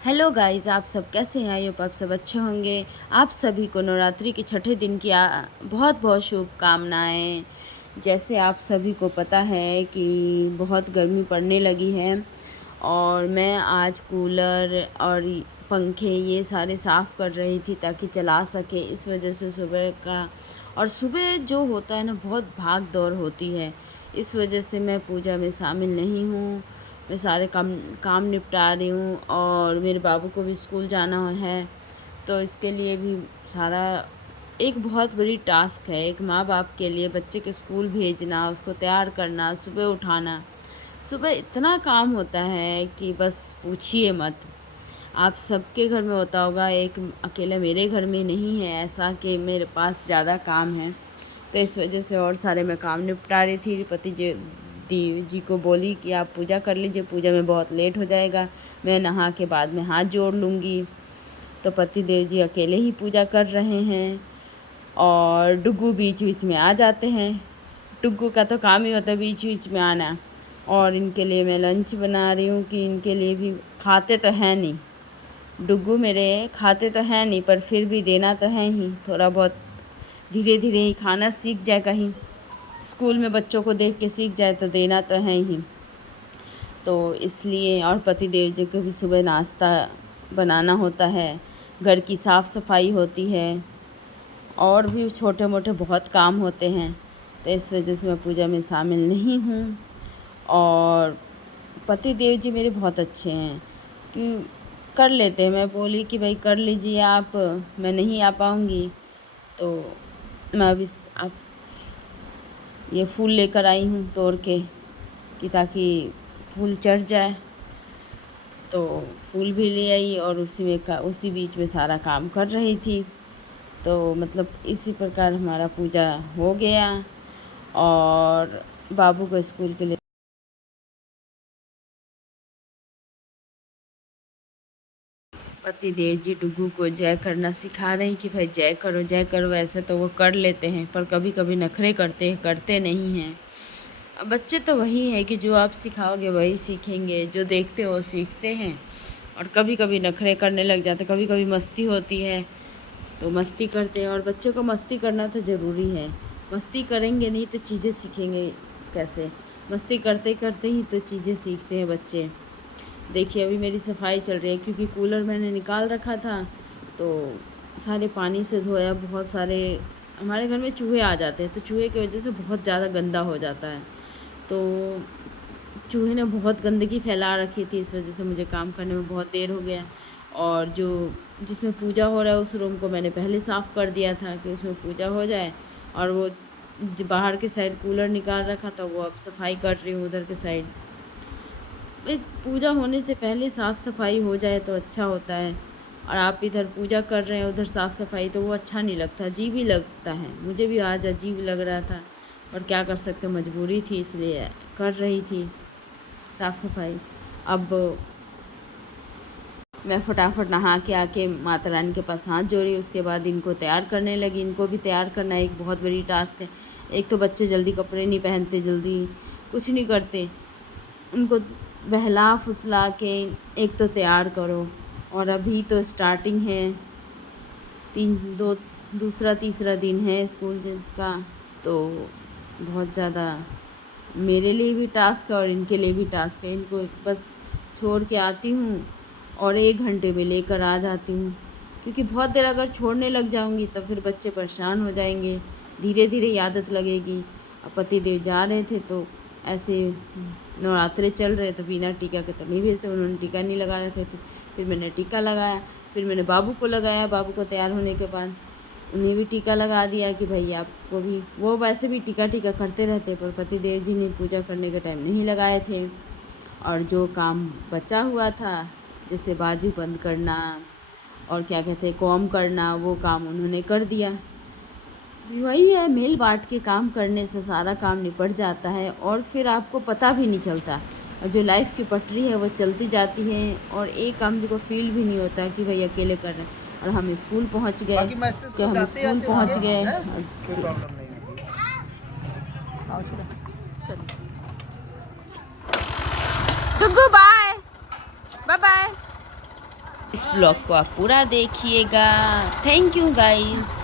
Hello guys, आप सब कैसे हैं? आई होप आप सब अच्छे होंगे। आप सभी को नवरात्रि के छठे दिन की बहुत बहुत शुभकामनाएं। जैसे आप सभी को पता है कि बहुत गर्मी पड़ने लगी है और मैं आज कूलर और पंखे ये सारे साफ़ कर रही थी ताकि चला सके। इस वजह से सुबह का और सुबह जो होता है ना, बहुत भाग दौड़ होती है। इस वजह से मैं पूजा में शामिल नहीं हूँ। मैं सारे काम निपटा रही हूँ और मेरे बाबू को भी स्कूल जाना है, तो इसके लिए भी सारा एक बहुत बड़ी टास्क है। एक माँ बाप के लिए बच्चे के स्कूल भेजना, उसको तैयार करना, सुबह उठाना। सुबह इतना काम होता है कि बस पूछिए मत। आप सबके घर में होता होगा, एक अकेले मेरे घर में नहीं है ऐसा कि मेरे पास ज़्यादा काम है। तो इस वजह से और सारे मैं काम निपटा रही थी। पति जी को बोली कि आप पूजा कर लीजिए, पूजा में बहुत लेट हो जाएगा, मैं नहा के बाद में हाथ जोड़ लूँगी। तो पति देव जी अकेले ही पूजा कर रहे हैं और डुग्गू बीच बीच में आ जाते हैं। डुग्गू का तो काम ही होता है बीच बीच में आना। और इनके लिए मैं लंच बना रही हूँ कि इनके लिए भी, खाते तो हैं नहीं डुग्गू मेरे, खाते तो हैं नहीं, पर फिर भी देना तो है ही। थोड़ा बहुत धीरे धीरे ही खाना सीख जाए, कहीं स्कूल में बच्चों को देख के सीख जाए तो देना तो है ही। तो इसलिए और पति देव जी को भी सुबह नाश्ता बनाना होता है, घर की साफ़ सफाई होती है और भी छोटे मोटे बहुत काम होते हैं। तो इस वजह से मैं पूजा में शामिल नहीं हूँ। और पति देव जी मेरे बहुत अच्छे हैं कि कर लेते हैं। मैं बोली कि भाई कर लीजिए आप, मैं नहीं आ पाऊँगी। तो मैं अभी आप ये फूल लेकर आई हूँ तोड़ के कि ताकि फूल चढ़ जाए। तो फूल भी ले आई और उसी बीच में सारा काम कर रही थी। तो मतलब इसी प्रकार हमारा पूजा हो गया और बाबू को स्कूल के लिए पति देव जी डुग्गू को जय करना सिखा रहे हैं कि भाई जय करो जय करो। वैसे तो वो कर लेते हैं पर कभी कभी नखरे करते नहीं हैं। अब बच्चे तो वही है कि जो आप सिखाओगे वही सीखेंगे, जो देखते हो सीखते हैं। और कभी कभी नखरे करने लग जाते, कभी कभी मस्ती होती है तो मस्ती करते हैं। और बच्चों को मस्ती करना तो ज़रूरी है। मस्ती करेंगे नहीं तो चीज़ें सीखेंगे कैसे? मस्ती करते करते ही तो चीज़ें सीखते हैं बच्चे। देखिए अभी मेरी सफाई चल रही है क्योंकि कूलर मैंने निकाल रखा था, तो सारे पानी से धोया। बहुत सारे हमारे घर में चूहे आ जाते हैं, तो चूहे की वजह से बहुत ज़्यादा गंदा हो जाता है। तो चूहे ने बहुत गंदगी फैला रखी थी, इस वजह से मुझे काम करने में बहुत देर हो गया। और जो जिसमें पूजा हो रहा है उस रूम को मैंने पहले साफ़ कर दिया था कि उसमें पूजा हो जाए। और वो जो बाहर के साइड कूलर निकाल रखा था वो अब सफाई कर रही हूँ उधर के साइड। पूजा होने से पहले साफ़ सफाई हो जाए तो अच्छा होता है। और आप इधर पूजा कर रहे हैं उधर साफ़ सफाई, तो वो अच्छा नहीं लगता, अजीब ही लगता है। मुझे भी आज अजीब लग रहा था और क्या कर सकते, मजबूरी थी इसलिए कर रही थी साफ़ सफाई। अब मैं फटाफट नहा के आके माता रानी के पास हाथ जोड़ी, उसके बाद इनको तैयार करने लगी। इनको भी तैयार करना एक बहुत बड़ी टास्क है। एक तो बच्चे जल्दी कपड़े नहीं पहनते, जल्दी कुछ नहीं करते। उनको बहला फुसला के एक तो तैयार करो। और अभी तो स्टार्टिंग है, दूसरा तीसरा दिन है स्कूल का, तो बहुत ज़्यादा मेरे लिए भी टास्क है और इनके लिए भी टास्क है। इनको बस छोड़ के आती हूँ और 1 घंटे में लेकर आ जाती हूँ, क्योंकि बहुत देर अगर छोड़ने लग जाऊँगी तो फिर बच्चे परेशान हो जाएंगे, धीरे धीरे आदत लगेगी। अब पति देव जा रहे थे तो ऐसे नवरात्रे चल रहे तो बिना टीका के तो नहीं भेजते, उन्होंने टीका नहीं लगा रहे थे। तो फिर मैंने टीका लगाया, फिर मैंने बाबू को लगाया। बाबू को तैयार होने के बाद उन्हें भी टीका लगा दिया कि भाई आपको भी। वो वैसे भी टीका करते रहते, पर पति देव जी ने पूजा करने के टाइम नहीं लगाए थे। और जो काम बचा हुआ था जैसे बाजू बंद करना और क्या कहते हैं कॉम करना, वो काम उन्होंने कर दिया। वही है, मेल बांट के काम करने से सारा काम निपट जाता है और फिर आपको पता भी नहीं चलता। और जो लाइफ की पटरी है वो चलती जाती है और एक काम को फील भी नहीं होता कि भाई अकेले कर रहे हैं। और हम स्कूल पहुंच गए, कि हम स्कूल पहुंच गए। गुग्गू बाय बाय बाय। इस ब्लॉग को आप पूरा देखिएगा। Thank you guys.